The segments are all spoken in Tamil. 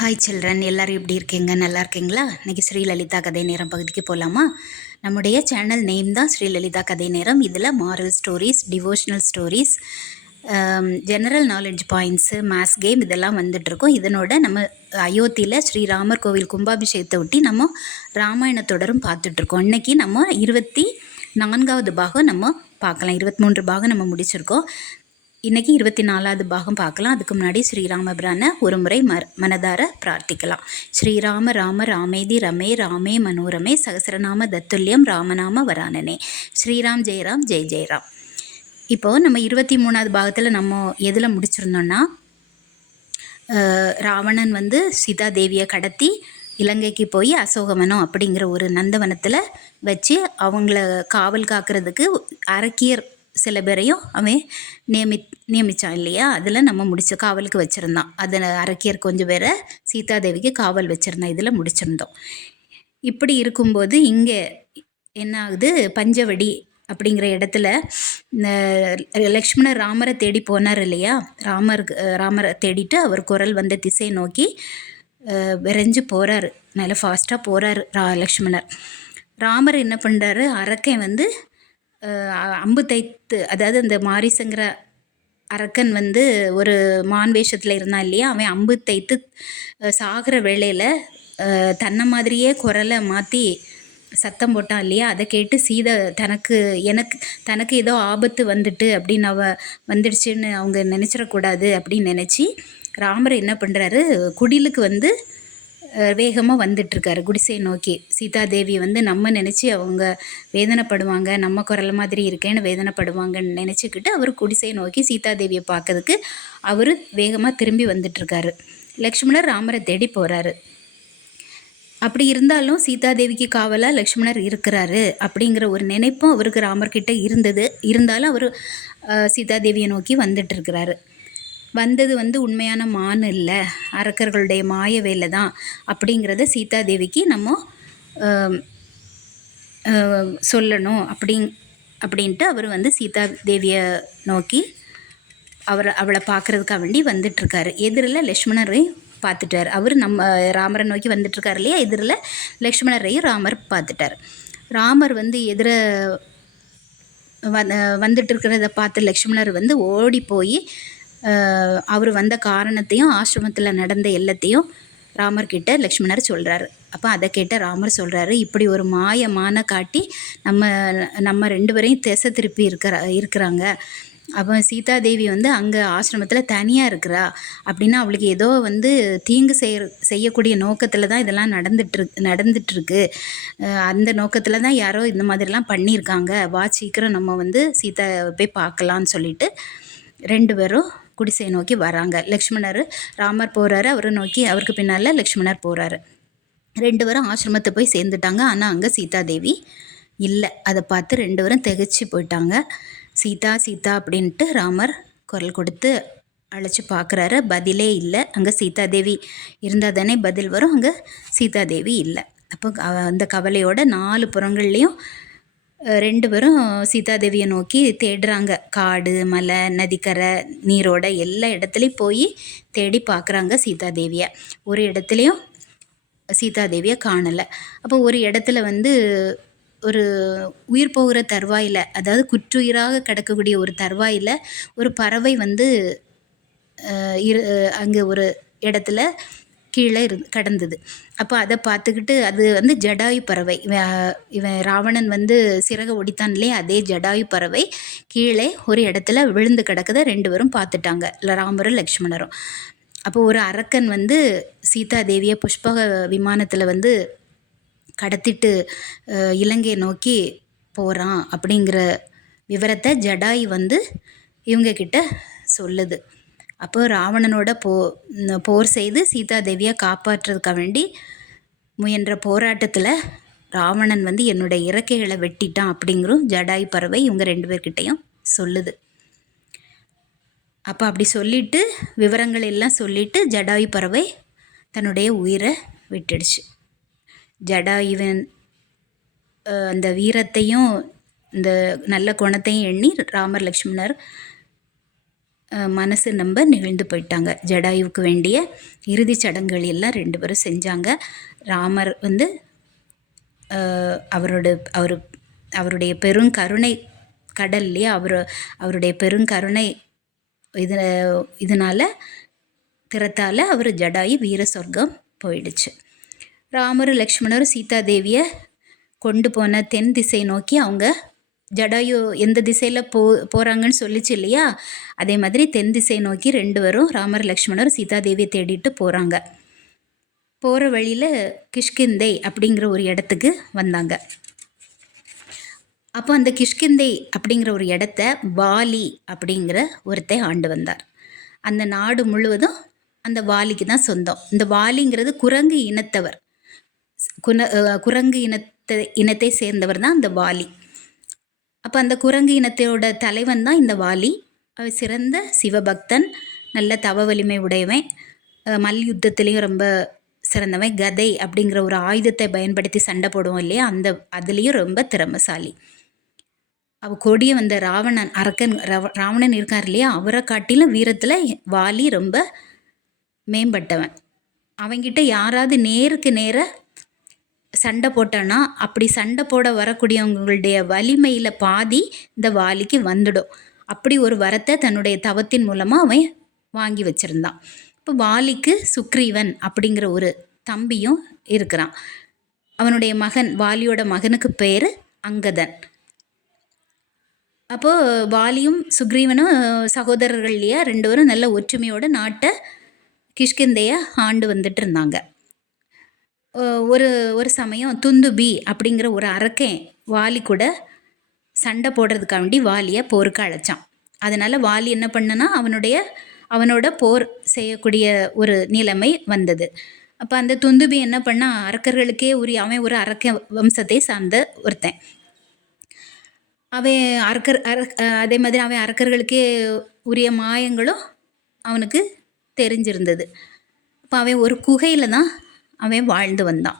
ஹாய் சில்ட்ரன் எல்லாரும் எப்படி இருக்கீங்க? நல்லா இருக்கீங்களா? இன்றைக்கி ஸ்ரீலலிதா கதை நேரம் பகுதிக்கு போகலாமா நம்முடைய சேனல் நேம் தான் ஸ்ரீலலிதா கதை நேரம். இதில் moral stories devotional stories general knowledge points maths game இதெல்லாம் வந்துட்டுருக்கோம். இதனோட நம்ம அயோத்தியில் ஸ்ரீராமர் கோவில் கும்பாபிஷேகத்தை ஒட்டி நம்ம ராமாயண தொடரும் பார்த்துட்ருக்கோம் இன்றைக்கி நம்ம இருபத்தி நான்காவது பாகம் நம்ம பார்க்கலாம். இருபத்தி மூன்று பாகம் நம்ம முடிச்சிருக்கோம். இன்றைக்கி இருபத்தி நாலாவது பாகம் பார்க்கலாம். அதுக்கு முன்னாடி ஸ்ரீராமபிரான ஒரு முறை ம மனதார பிரார்த்திக்கலாம். ஸ்ரீராம ராம ராமேதி ரமே ராமே மனோரமே சகசரநாம தத்துல்யம் ராமநாம வரானனே. ஸ்ரீராம் ஜெயராம் ஜெய் ஜெயராம் இப்போது நம்ம இருபத்தி மூணாவது பாகத்தில் நம்ம எதில் முடிச்சிருந்தோன்னா ராவணன் வந்து சீதா தேவியை கடத்தி இலங்கைக்கு போய் அசோகவனம் அப்படிங்கிற ஒரு நந்தவனத்தில் வச்சு அவங்கள காவல் காக்கிறதுக்கு அரக்கியர் சில பேரையும் அவன் நியமி நியமித்தான் இல்லையா? அதில் நம்ம முடிச்ச காவலுக்கு வச்சுருந்தான். அதில் அரக்கியர் கொஞ்சம் பேரை சீதாதேவிக்கு காவல் வச்சுருந்தான். இதில் முடிச்சிருந்தோம். இப்படி இருக்கும்போது இங்கே என்ன ஆகுது? பஞ்சவடி அப்படிங்கிற இடத்துல லக்ஷ்மணர் ராமரை தேடி போனார் இல்லையா? ராமர் ராமரை தேடிட்டு அவர் குரல் வந்த திசையை நோக்கி விரைஞ்சு போகிறாரு நல்லா ஃபாஸ்ட்டாக போகிறாரு ரா லக்ஷ்மணர். ராமர் என்ன பண்ணுறாரு அரக்கன் வந்து அம்பு தைத்து அதாவது அந்த மாரிசங்கர அரக்கன் வந்து ஒரு மான் வேஷத்தில் இருந்தான் இல்லையா? அவன் அம்பு தைத்து சாகிற வேளையில் தன்னை மாதிரியே குரலை மாற்றி சத்தம் போட்டான் இல்லையா? அதை கேட்டு சீதை தனக்கு எனக்கு தனக்கு ஏதோ ஆபத்து வந்துட்டு அப்படின்னு அவ வந்துடுச்சுன்னு அவங்க நினச்சிடக்கூடாது அப்படின்னு நினச்சி ராமர் என்ன பண்ணுறாரு குடிலுக்கு வந்து வேகமாக வந்துட்டுருக்காரு. குடிசை நோக்கி. சீதாதேவி வந்து நம்ம நினச்சி அவங்க வேதனைப்படுவாங்க. நம்ம குரல் மாதிரி இருக்கேன்னு வேதனைப்படுவாங்கன்னு நினச்சிக்கிட்டு அவர் குடிசையை நோக்கி சீதாதேவியை பார்க்கறதுக்கு அவர் வேகமாக திரும்பி வந்துட்டுருக்காரு. லக்ஷ்மணர் ராமரை தேடி போகிறாரு அப்படி இருந்தாலும் சீதாதேவிக்கு காவலாக லக்ஷ்மணர் இருக்கிறாரு அப்படிங்கிற ஒரு நினைப்பும் அவருக்கு ராமர்கிட்ட இருந்தது. இருந்தாலும் அவர் சீதாதேவியை நோக்கி வந்துட்டுருக்கிறாரு. வந்தது வந்து உண்மையான மான் இல்லை. அரக்கர்களுடைய மாய வேலை தான் அப்படிங்கிறத சீதாதேவிக்கு நம்ம சொல்லணும். அப்படிங் அப்படின்ட்டு அவர் வந்து சீதா தேவியை நோக்கி அவர் அவளை பார்க்குறதுக்காக வேண்டி வந்துட்டுருக்காரு. எதிரில் லக்ஷ்மணரையும் பார்த்துட்டார் அவர் நம்ம ராமரை நோக்கி வந்துட்டுருக்கார் இல்லையா? எதிரில் லக்ஷ்மணரையும் ராமர் பார்த்துட்டார் ராமர் வந்து எதிர வந்துட்டு இருக்கிறத பார்த்து லக்ஷ்மணர் வந்து ஓடி போய் அவர் வந்த காரணத்தையும் ஆசிரமத்தில் நடந்த எல்லாத்தையும் ராமர்கிட்ட லக்ஷ்மணர் சொல்கிறாரு அப்போ அதை கேட்ட ராமர் சொல்கிறாரு இப்படி ஒரு மாயமான காட்டி நம்ம நம்ம ரெண்டு பேரையும் திசை திருப்பி இருக்கிற இருக்கிறாங்க. அப்போ சீதாதேவி வந்து அங்கே ஆசிரமத்தில் தனியாக இருக்கிறா. அப்படின்னா அவளுக்கு ஏதோ வந்து தீங்கு செய்ய செய்யக்கூடிய நோக்கத்தில் தான் இதெல்லாம் நடந்துட்டுரு நடந்துட்டுருக்கு. அந்த நோக்கத்தில் தான் யாரோ இந்த மாதிரிலாம் பண்ணியிருக்காங்க. வா சீக்கிரம் நம்ம வந்து சீதா போய் பார்க்கலான்னு சொல்லிட்டு ரெண்டு பேரும் குடிசையை நோக்கி வராங்க. லக்ஷ்மணர் ராமர் போகிறாரு அவரை நோக்கி அவருக்கு பின்னால் லக்ஷ்மணர் போகிறாரு ரெண்டு பேரும் ஆசிரமத்தை போய் சேர்ந்துட்டாங்க. ஆனால் அங்கே சீதாதேவி இல்லை. அதை பார்த்து ரெண்டு பேரும் திகச்சு போயிட்டாங்க. சீதா சீதா அப்படின்ட்டு ராமர் குரல் கொடுத்து அழைச்சி பார்க்குறாரு. பதிலே இல்லை. அங்கே சீதாதேவி இருந்தால் தானே பதில் வரும். அங்கே சீதாதேவி இல்லை. அப்போ அந்த கவலையோட நாலு புறங்கள்லேயும் ரெண்டு பேரும் சீதாதேவியை நோக்கி தேடுறாங்க. காடு மலை நதிக்கரை நீரோட எல்லா இடத்துலையும் போய் தேடி பார்க்குறாங்க சீதாதேவியை. ஒரு இடத்துலையும் சீதாதேவியை காணலை. அப்போ ஒரு இடத்துல வந்து ஒரு உயிர் போகிற தருவாயில் அதாவது குற்றுயிராக கிடக்கக்கூடிய ஒரு தருவாயில் ஒரு பறவை வந்து இரு அங்கே ஒரு இடத்துல கீழே இரு கடந்தது. அப்போ அதை பார்த்துக்கிட்டு அது வந்து ஜடாயு பறவை. இவன் ராவணன் வந்து சிறகு ஒடித்தான் இல்லையா? அதே ஜடாயு பறவை கீழே ஒரு இடத்துல விழுந்து கிடக்குத ரெண்டு பேரும் பார்த்துட்டாங்க. இல்லை ராமரும் லக்ஷ்மணரும். அப்போ ஒரு அரக்கன் வந்து சீதா தேவியை புஷ்பக விமானத்தில் வந்து கடத்திட்டு இலங்கையை நோக்கி போகிறான் அப்படிங்கிற விவரத்தை ஜடாயு வந்து இவங்கக்கிட்ட சொல்லுது. அப்போ ராவணனோட போ போர் செய்து சீதாதேவியை காப்பாற்றுறதுக்காக வேண்டி முயன்ற போராட்டத்தில் ராவணன் வந்து என்னுடைய இறக்கைகளை வெட்டிட்டான் அப்படிங்கிறோம் ஜடாய் பறவை இவங்க ரெண்டு பேர்கிட்டையும் சொல்லுது. அப்போ அப்படி சொல்லிட்டு விவரங்கள் எல்லாம் சொல்லிட்டு ஜடாயு பறவை தன்னுடைய உயிரை விட்டுடுச்சு. ஜடாயுவன் அந்த வீரத்தையும் இந்த நல்ல குணத்தையும் எண்ணி ராமர் லக்ஷ்மணர் மனசு ரொம்ப நெகிழ்ந்து போயிட்டாங்க. ஜடாயுவுக்கு வேண்டிய இறுதிச் சடங்குகள் எல்லாம் ரெண்டு பேரும் செஞ்சாங்க. ராமர் வந்து அவரோட அவர் அவருடைய பெருங்கருணை கடல்லையே அவர் அவருடைய பெருங்கருணை இது இதனால் திறத்தால் அவர் ஜடாயு வீர சொர்க்கம் போயிடுச்சு. ராமரும் லக்ஷ்மணரும் சீதாதேவியை கொண்டு போன தென் திசை நோக்கி அவங்க ஜடாயு எந்த திசையில் போ போகிறாங்கன்னு சொல்லிச்சு இல்லையா? அதே மாதிரி தென் திசை நோக்கி ரெண்டு வரும். ராமர் லக்ஷ்மணரும் சீதாதேவியை தேடிட்டு போகிறாங்க போகிற வழியில் கிஷ்கிந்தை அப்படிங்கிற ஒரு இடத்துக்கு வந்தாங்க. அப்போ அந்த கிஷ்கிந்தை அப்படிங்கிற ஒரு இடத்த வாலி அப்படிங்கிற ஒருத்தை ஆண்டு வந்தார். அந்த நாடு முழுவதும் அந்த வாலிக்கு தான் சொந்தம். இந்த வாலிங்கிறது குரங்கு இனத்தவர். குன குரங்கு இனத்தை இனத்தை சேர்ந்தவர் தான் அந்த வாலி. அப்போ அந்த குரங்கு இனத்தோட தலைவன் தான் இந்த வாலி. அவன் சிறந்த சிவபக்தன் நல்ல தவ வலிமை உடையவன் மல்யுத்தத்துலேயும் மல்யுத்தத்திலையும் ரொம்ப சிறந்தவன். கதை அப்படிங்கிற ஒரு ஆயுதத்தை பயன்படுத்தி சண்டை போடுவோம் இல்லையா? அந்த அதுலேயும் ரொம்ப திறமைசாலி. அவ கொடிய வந்த ராவணன் அரக்கன் ராவணன் இருக்கார் இல்லையா? அவரை காட்டிலும் வீரத்தில் வாலி ரொம்ப மேம்பட்டவன். அவங்கிட்ட யாராவது நேருக்கு நேர சண்டை போட்டோன்னா அப்படி சண்டை போட வரக்கூடியவங்களுடைய வலிமையில் பாதி இந்த வாலிக்கு வந்துடும். அப்படி ஒரு வரத்தை தன்னுடைய தவத்தின் மூலமாக அவன் வாங்கி வச்சிருந்தான். இப்போ வாலிக்கு சுக்ரீவன் அப்படிங்கிற ஒரு தம்பியும் இருக்கிறான். அவனுடைய மகன் வாலியோட மகனுக்கு பேர் அங்கதன். அப்போது வாலியும் சுக்ரீவனும் சகோதரர்கள்லையே ரெண்டு பேரும் நல்ல ஒற்றுமையோட நாட்டை கிஷ்கிந்தையை ஆண்டு வந்துட்டு இருந்தாங்க. ஒரு ஒரு சமயம் துந்துபி அப்படிங்கிற ஒரு அரக்கன் வாலி கூட சண்டை போடுறதுக்காக வேண்டி வாலியை போருக்கு அழைச்சான். அதனால் வாலி என்ன பண்ணனா அவனுடைய அவனோட போர் செய்யக்கூடிய ஒரு நிலைமை வந்தது. அப்போ அந்த துந்துபி என்ன பண்ணா அரக்கர்களுக்கே உரிய அவன் ஒரு அரக்க வம்சத்தை சார்ந்த ஒருத்தன். அவன் அரக்கர் அர அதே மாதிரி அவன் அரக்கர்களுக்கே உரிய மாயங்களும் அவனுக்கு தெரிஞ்சிருந்தது. அப்போ அவன் ஒரு குகையில் தான் அவன் வாழ்ந்து வந்தான்.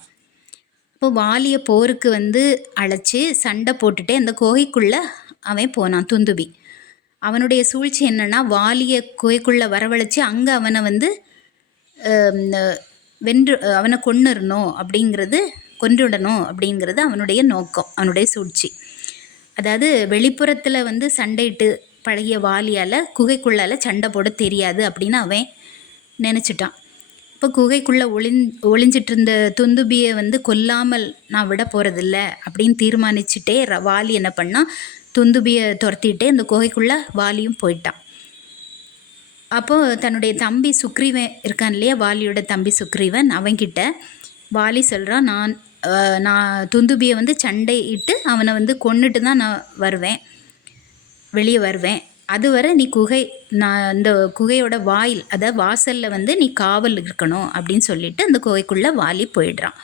இப்போ வாலிய போருக்கு வந்து அழைச்சி சண்டை போட்டுட்டு அந்த குகைக்குள்ளே அவன் போனான் துந்துபி. அவனுடைய சூழ்ச்சி என்னென்னா வாலிய குகைக்குள்ளே வரவழைச்சி அங்கே அவனை வந்து வென்று அவனை கொன்னுடணும் அப்படிங்கிறது கொன்றுடணும் அப்படிங்கிறது அவனுடைய நோக்கம் அவனுடைய சூழ்ச்சி. அதாவது வெளிப்புறத்தில் வந்து சண்டையிட்டு பழகிய வாலியால் குகைக்குள்ளால் சண்டை போட தெரியாது அப்படின்னு அவன் நினச்சிட்டான். இப்போ குகைக்குள்ளே ஒளிஞ் ஒளிஞ்சிட்டு இருந்த துந்துபியை வந்து கொல்லாமல் நான் விட போகிறதில்ல அப்படின்னு தீர்மானிச்சுட்டே ர- வாலி என்ன பண்ணால் துந்துபியை துரத்திட்டே இந்த குகைக்குள்ளே வாலியும் போயிட்டான். அப்போது தன்னுடைய தம்பி சுக்ரீவன் இருக்கான் இல்லையா வாலியோட தம்பி சுக்ரீவன் அவன்கிட்ட வாலி சொல்கிறான் நான் நான் துந்துபியை வந்து சண்டையிட்டு அவனை வந்து கொண்டுட்டு தான் நான் வருவேன் வெளியே வருவேன் அதுவரை நீ குகை நான் இந்த குகையோட வாயில் அதாவது வாசலில் வந்து நீ காவல் இருக்கணும் அப்படின்னு சொல்லிட்டு அந்த குகைக்குள்ளே வாலி போயிடுறான்.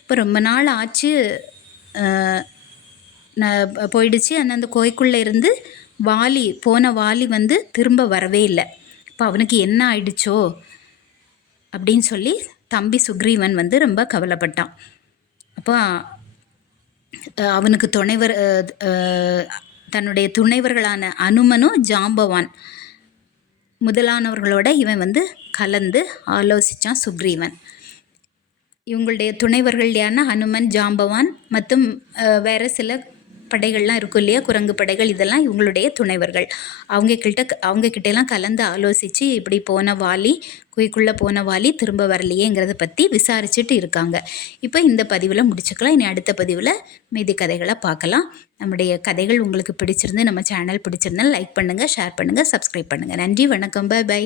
இப்போ ரொம்ப நாள் ஆச்சு நான் போயிடுச்சு. ஆனால் அந்த குகைக்குள்ளே இருந்து வாலி போன வாலி வந்து திரும்ப வரவே இல்லை. இப்போ அவனுக்கு என்ன ஆயிடுச்சோ அப்படின்னு சொல்லி தம்பி சுக்ரீவன் வந்து ரொம்ப கவலைப்பட்டான். அப்போ அவனுக்கு துணைவர் தன்னுடைய துணைவர்களான அனுமனும் ஜாம்பவான் முதலானவர்களோட இவன் வந்து கலந்து ஆலோசித்தான் சுக்ரீவன். இவங்களுடைய துணைவர்களான ஹனுமன் ஜாம்பவான் மற்றும் வேறு சில படைகள்லாம் இருக்கும் இல்லையா? குரங்கு படைகள் இதெல்லாம் இவங்களுடைய துணைவர்கள். அவங்க கிட்ட அவங்க கிட்டலாம் கலந்து ஆலோசித்து இப்படி போன வாலி குய்க்குள்ளே போன வாலி திரும்ப வரலையேங்கிறத பற்றி விசாரிச்சுட்டு இருக்காங்க. இப்போ இந்த பதிவில் முடிச்சுக்கலாம். இனி அடுத்த பதிவில் மீதி கதைகளை பார்க்கலாம். நம்முடைய கதைகள் உங்களுக்கு பிடிச்சிருந்து நம்ம சேனல் பிடிச்சிருந்தால் லைக் பண்ணுங்கள் ஷேர் பண்ணுங்கள் சப்ஸ்கிரைப் பண்ணுங்கள் நன்றி வணக்கம். Bye bye